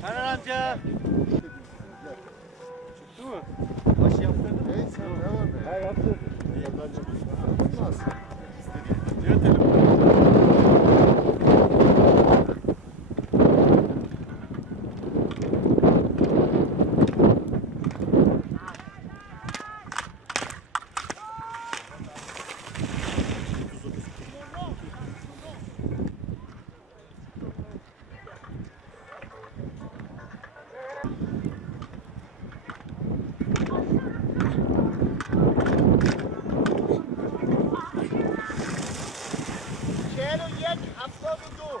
Taner amca. Çıktı mı? Başı yaptırdı mı? Neyse ne var be? Ha yaptırdı. Yaptırdı. Şey yaptırdı. Şehir yek, absobudu.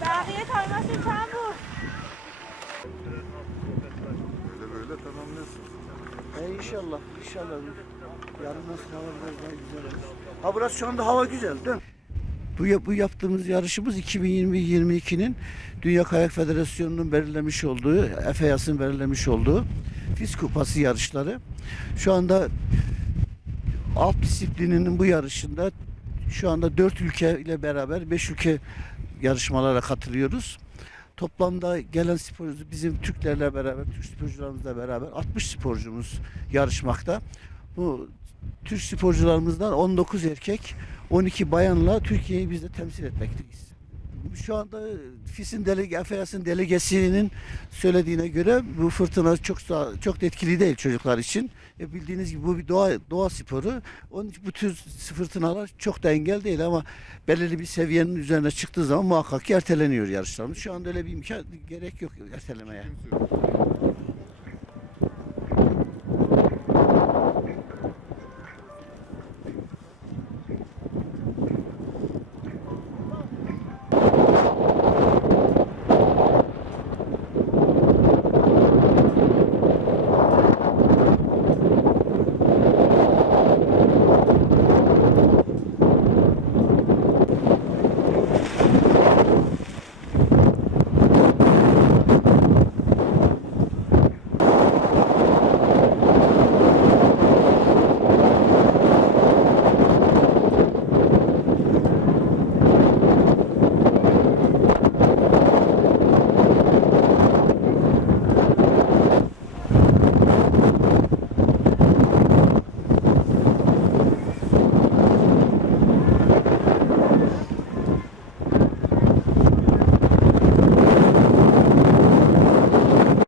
Bariye kalmasın tam bu. Böyle böyle tamamlıyorsun. E inşallah, inşallah. Yarın nasıl hava biraz daha güzel olur. Ha burası şu anda hava güzel değil mi? Bu, bu yaptığımız yarışımız 2020-22'nin Dünya Kayak Federasyonu'nun belirlemiş olduğu, EFEAS'ın belirlemiş olduğu FIS Kupası yarışları. Şu anda alt disiplininin bu yarışında şu anda 4 ülke ile beraber 5 ülke yarışmalara katılıyoruz. Toplamda gelen sporcu bizim Türklerle beraber, Türk sporcularımızla beraber 60 sporcumuz yarışmakta. Bu Türk sporcularımızdan 19 erkek, 12 bayanla Türkiye'yi biz de temsil etmekteyiz. Şu anda FİS'in delege, AFAS'ın delegesinin söylediğine göre bu fırtına çok da- çok da etkili değil çocuklar için. E bildiğiniz gibi bu bir doğa doğa sporu. Onun için bu tür fırtınalar çok da engel değil ama belirli bir seviyenin üzerine çıktığı zaman muhakkak ki erteleniyor yarışlarımız. Şu anda öyle bir imkan gerek yok ertelemeye.